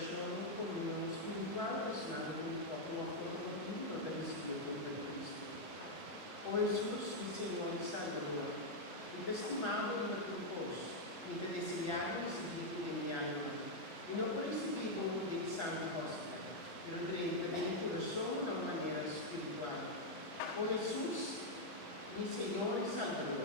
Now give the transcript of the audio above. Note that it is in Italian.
relacionano con uno spirituale personale con il popolo approvato per il Spirito di Cristo. O Jesús insegnò il Salvador, il testimoniato del percorso, l'interessare seguito degli anni, e non seguivano dei santi apostoli, pero direttamente solo in maniera spirituale. O Jesús insegnò il Salvador,